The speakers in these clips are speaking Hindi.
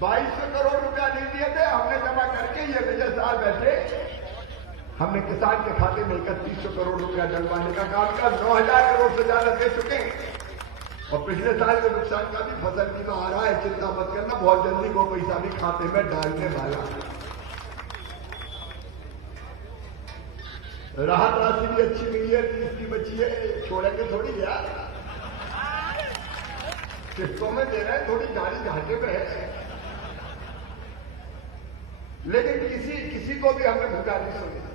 2200 करोड़ रुपया दे दिए थे हमने जमा करके। ये विजय साल बैठे, हमने किसान के खाते में 3100 करोड़ रुपया डलवाने का काम किया। 9000 करोड़ से ज्यादा दे चुके हैं। और पिछले साल के नुकसान का भी फसल बीमा आ रहा है, चिंता मत करना, बहुत जल्दी वो पैसा भी खाते में डालने वाला है। राहत राशि भी अच्छी मिली है, 30 की बची है, छोड़ेंगे थोड़ी यार, किस्तों में दे रहे हैं, थोड़ी गाड़ी घाटे में है, लेकिन किसी को भी हमने भूखा नहीं सोने दिया।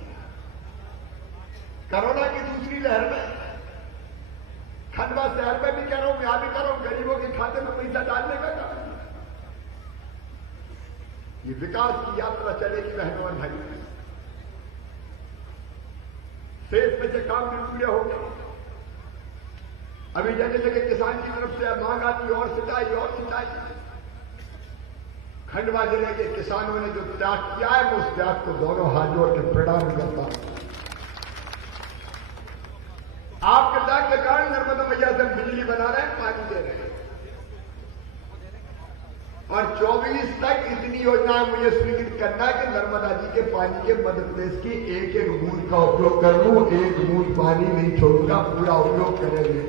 कोरोना की दूसरी लहर में खंडवा शहर में भी कह रहा हूं, यहां भी कर रहा हूं, गरीबों के खाते में पैसा डालने का काम। ये विकास की यात्रा चलेगी बहनों और भाइयों। शेष में से काम भी पूरे हो गए। अभी जगह जगह किसान की तरफ से मांग आती और सिंचाई। खंडवा जिले के किसानों ने जो त्याग किया है, मैं उस त्याग को दोनों हाथ जोड़ के प्रणाम करता हूं। आपके त्याग के कारण नर्मदा मैया से बिजली बना रहे हैं, पानी दे रहे हैं, और 24 तक इतनी योजनाएं मुझे स्वीकृत करना है कि नर्मदा जी के पानी के मध्य प्रदेश की एक एक बूंद का उपयोग कर लूं, एक बूंद पानी नहीं छोड़ूंगा, पूरा उपयोग करेंगे।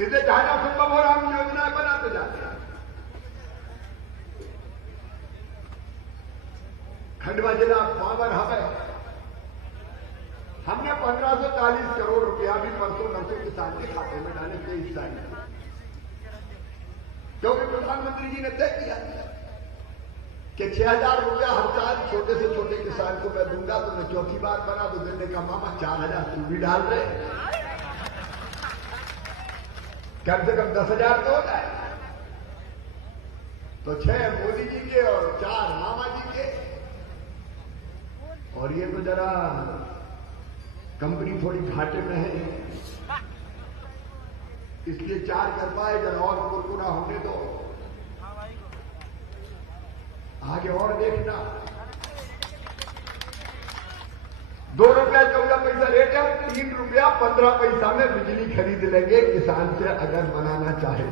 इसे जहां संभव हो रहा हम योजनाएं बनाते जाते हैं। खंडवा जिला पावर हब है। हमने 1540 करोड़ रुपया भी परसों नर्सों किसान के खाते में डाले 23 तारीख, क्योंकि प्रधानमंत्री जी ने तय किया कि 6000 रुपया हर साल छोटे से छोटे किसान को मैं दूंगा। तो मैं चौथी बार बना तो देने का मामा 4000 तू भी डाल रहे, कम से कम 10,000 तो होता है। तो 6 मोदी जी के और 4 मामा जी के, और ये तो जरा कंपनी थोड़ी घाटे में है, इसलिए 4 कर पाए, जरा और कुरकुरा होने दो, आगे और देखना। 2 रुपया 14 पैसा रेट है, 3 रुपया 15 पैसा में बिजली खरीद लेंगे किसान से, अगर बनाना चाहे।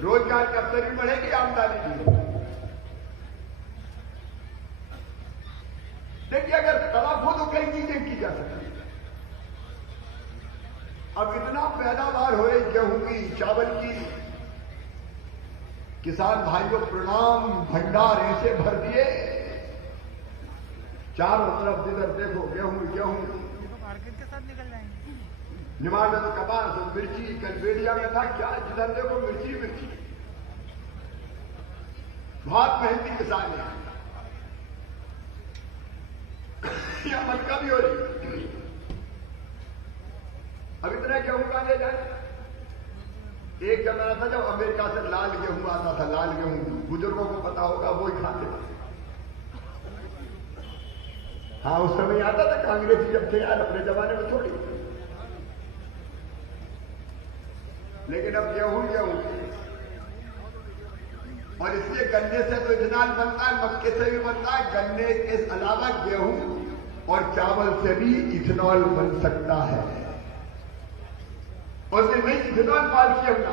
रोजगार का स्तर भी बढ़ेगी, आमदनी भी। देखिए, अगर तलाक हो तो कई चीजें की जा सकती है। अब इतना पैदावार हो रही गेहूं की, चावल की, किसान भाइयों प्रणाम, भंडार ऐसे भर दिए, चारों तरफ जिधर देखो गेहूं। मार्केट के साथ निकल जाएंगे। निमाड़ में तो कपास, मिर्ची, कलबेड़िया में था क्या, जिधर देखो मिर्ची। बहुत मेहनती किसान है। या मक्का भी हो रही। अब इतना गेहूं कहां ले जाए? एक जमाना था जब अमेरिका से लाल गेहूं आता था, लाल गेहूं, बुजुर्गों को पता होगा, वो ही खाते थे। हाँ, उस समय आता था, कांग्रेसी जब थे यार, अपने जमाने में थोड़ी। लेकिन अब गेहूं, और इसलिए गन्ने से तो इथेनॉल बनता है, मक्के से भी बनता है, गन्ने के अलावा गेहूं और चावल से भी इथेनॉल बन सकता है। और ये नई इथेनॉल पॉलिसी अपना,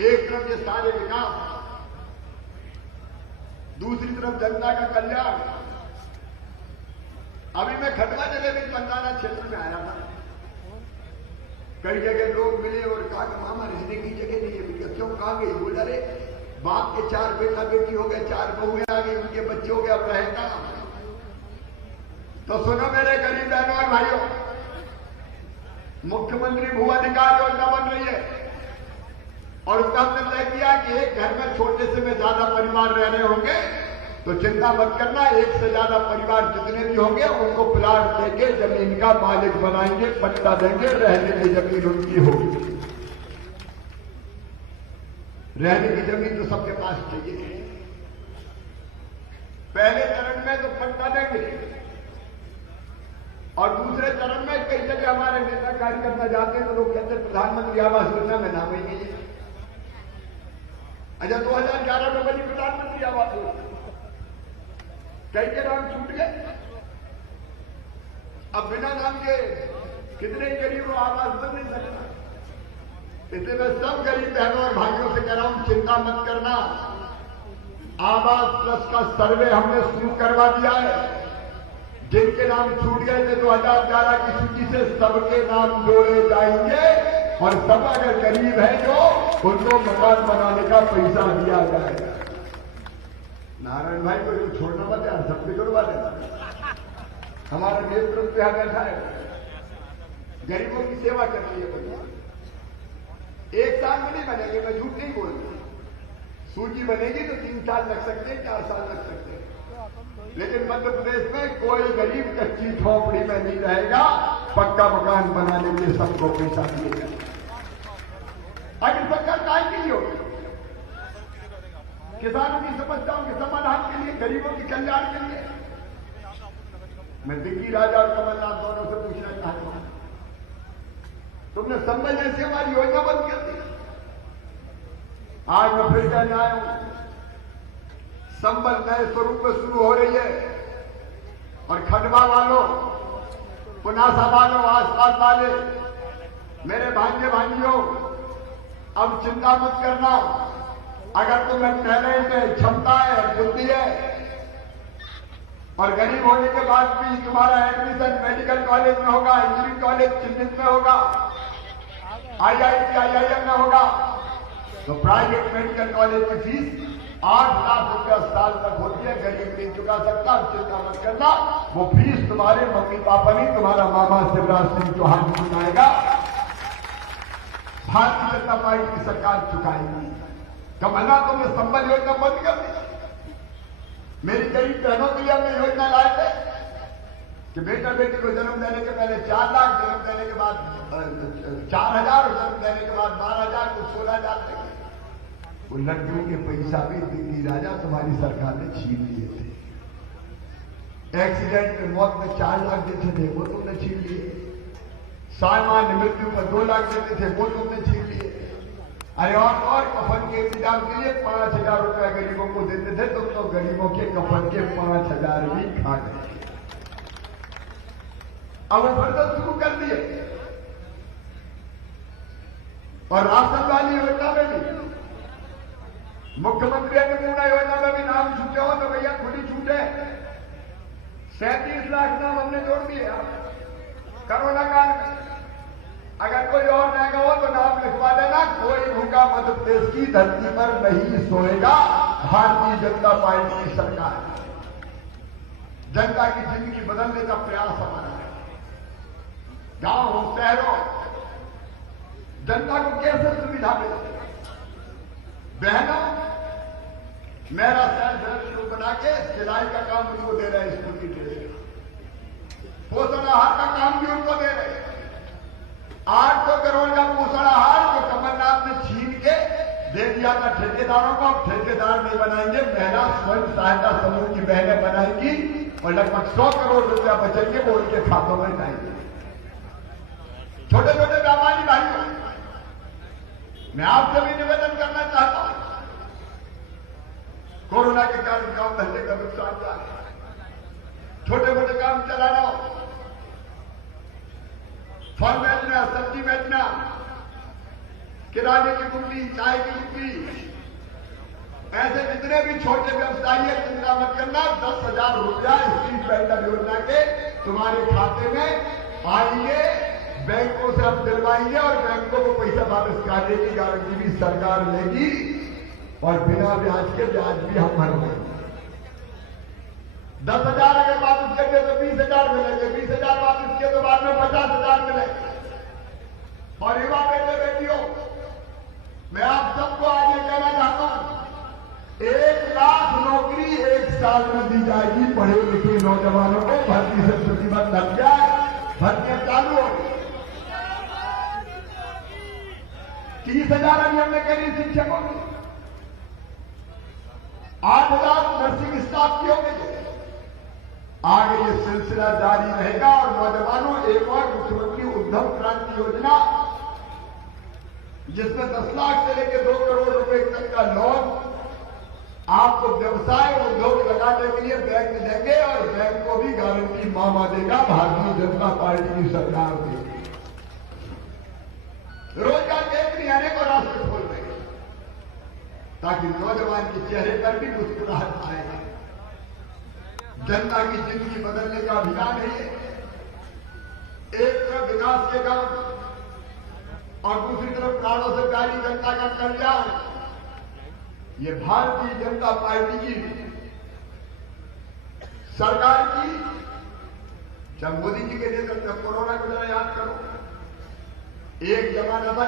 एक तरफ ये सारे विकास, दूसरी तरफ जनता का कल्याण। अभी मैं खंडवा जिले में बंदाना क्षेत्र में आया था, कई जगह लोग मिले और कहा कि मामा रहने की जगह नहीं है। क्यों? कहा गई? बोल रहे बाप के 4 बेटा बेटी हो गए, 4 बहुएं आ गई, उनके बच्चे हो गए, अब रहेगा। तो सुनो मेरे गरीब बहनों और भाइयों, मुख्यमंत्री भू अधिकार योजना बन रही है, और उसका हमने तय किया कि एक घर में छोटे से में ज्यादा परिवार रह रहे होंगे तो चिंता मत करना, एक से ज्यादा परिवार जितने भी होंगे उनको प्लाट देके जमीन का मालिक बनाएंगे, पट्टा देंगे, रहने की जमीन उनकी होगी। रहने की जमीन तो सबके पास चाहिए। पहले चरण में तो पट्टा देंगे, और दूसरे चरण में कई जगह हमारे नेता कार्यकर्ता जाते हैं तो लोग कहते हैं प्रधानमंत्री आवास योजना में नाम ही नहीं है। अच्छा, 2011 में बनी प्रधानमंत्री आवास योजना, कई के नाम छूट गए। अब बिना नाम के कितने गरीब आवास बन नहीं सकता। इसलिए मैं सब गरीब बहनों और भाइयों से कह रहा हूं, चिंता मत करना। आवास प्लस का सर्वे हमने शुरू करवा दिया है। जिनके नाम छूट गए थे 2011 की सूची से सबके नाम जोड़े जाएंगे और सब अगर गरीब है जो उनको मकान बनाने का पैसा दिया जाएगा। नारायण भाई को जो छोड़ना मत यार, सबके जुड़वा देना। हमारा नेतृत्व यहां बैठा है, गरीबों की सेवा करनी है। एक साल में नहीं बनेंगे, मैं झूठ नहीं बोल रहा। सूची बनेगी तो 3 साल लग सकते हैं, 4 साल लग सकते हैं, लेकिन मध्य प्रदेश में कोई गरीब कच्ची झोपड़ी में नहीं रहेगा। पक्का मकान बनाने के लिए सबको पैसा दिएगा। अगर सरकार काय के लिए होगी? किसानों की समस्याओं के समाधान के लिए, गरीबों के कल्याण के लिए। मैं दिग्गी राजा और कमलनाथ दोनों से पूछना चाहता हूं, तुमने संबल जैसी हमारी योजना बंद कर दी। आज मैं फिर कहने आया हूं, संबल नए स्वरूप में शुरू हो रही है और खंडवा वालों, पुनासा वालों, आसपास वाले मेरे भांजे भांजियों, अब चिंता मत करना। अगर तुम्हें टैलेंट है, क्षमता है, बुद्धि है और गरीब होने के बाद भी तुम्हारा एडमिशन मेडिकल कॉलेज में होगा, इंजीनियरिंग कॉलेज चिन्हित में होगा, IIT IIM में होगा, तो प्राइवेट मेडिकल कॉलेज की फीस 8 लाख रुपया साल तक होती है। गरीब नहीं चुका सकता, चिंता मत करना। वो फीस तुम्हारे मम्मी पापा नहीं, तुम्हारा मामा शिवराज सिंह चौहान चुकाएगा। भारतीय जनता पार्टी की सरकार चुकाएगी। कमलनाथ तुमने संबल योजना बंद कर दी। मेरी गरीब बहनों के लिए हमने योजना लाए थे कि बेटा बेटी को जन्म देने के पहले 4 लाख, जन्म देने के बाद 4,000 और जन्म देने के बाद 12,000 को 16,000 देंगे। वो लड्डू के पैसा भी दिल्ली राजा तुम्हारी सरकार ने छीन लिए थे। एक्सीडेंट में मौत में 4 लाख देते थे, वो तुमने छीन लिए। सामान्य मृत्यु पर 2 लाख देते थे, वो तुमने छीन लिए। अरे और कफन के इंतजाम के लिए 5,000 रुपया गरीबों को देते थे, तुम तो गरीबों के कफन के 5,000 भी खा गए। अब वो फर्दर शुरू कर दिए। और राशन वाली योजना में भी, मुख्यमंत्री अन्नपूर्णा योजना में भी नाम छूटे हो तो भैया खुली छूटे। 37 लाख नाम हमने जोड़ दिए कोरोना काल में। अगर कोई और रहेगा हो तो नाम लिखवा देना। कोई भूखा मध्य प्रदेश की धरती पर नहीं सोएगा। भारतीय जनता पार्टी की सरकार जनता की जिंदगी बदलने का प्रयास हमारा है। गांव हो, शहरों, जनता को कैसे सुविधा मिले। बहनों, मेरा शहर बना के सिलाई का काम उनको दे रहे हैं, स्कूल की ड्रेस का, पोषण आहार का काम भी उनको दे रहे हैं। 800 करोड़ का पोषण आहार जो कमलनाथ ने छीन के दे दिया था ठेकेदारों को, अब ठेकेदार नहीं बनाएंगे, महिला स्वयं सहायता समूह की बहनें बनाएंगी और लगभग 100 करोड़ रुपया बचेंगे, वो उनके खातों में जाएंगे। छोटे छोटे व्यापारी भाइयों, मैं आपसे भी निवेदन करना चाहता हूं, कोरोना के कारण काम धंधे का नुकसान हुआ है। छोटे मोटे काम चलाना, फल बेचना, सब्जी बेचना, किराने की टुकड़ी, चाय की टुकड़ी, ऐसे जितने भी छोटे व्यवसायी है, चिंता मत करना। 10,000 रुपया स्ट्रीट वेंडर योजना के तुम्हारे खाते में आएंगे। बैंकों से आप दिलवाएंगे और बैंकों को पैसा वापस करने की गारंटी भी सरकार लेगी और बिना ब्याज के ब्याज भी हम भरेंगे। 10,000 अगर वापस करेंगे तो 20,000 मिलेंगे, 20,000 वापस किए तो बाद में 50,000 मिलेंगे। और युवा बेटे बेटियों, मैं आप सबको आज ये कहना चाहता हूं, 1 लाख नौकरी 1 साल में दी जाएगी पढ़े लिखे नौजवानों को। भर्ती से प्रतिबंध हट जाए, भर्तियां चालू हो। 30,000 अभी हमने करी शिक्षकों की, 8,000 नर्सिंग स्टाफ की होगी। आगे ये सिलसिला जारी रहेगा। और नौजवानों, एक और मुख्यमंत्री उद्यम क्रांति योजना, जिसमें 10 लाख से लेकर 2 करोड़ रुपए तक का लोन आपको व्यवसाय और उद्योग लगाने के लिए बैंक देंगे और बैंक को भी गारंटी मामा देगा, भारतीय जनता पार्टी की सरकार देगी। रोजगार के इतने अनेकों रास्ते खोल रहे हैं ताकि नौजवान के चेहरे पर भी मुस्कुराहट आएगा। जनता की जिंदगी बदलने का अभियान है ये। एक तरफ विकास के काम और दूसरी तरफ प्राणों से प्यारी जनता का कल्याण। ये भारतीय जनता पार्टी की सरकार की, जब मोदी जी के नेतृत्व में कोरोना को जरा याद करो, एक जमाना था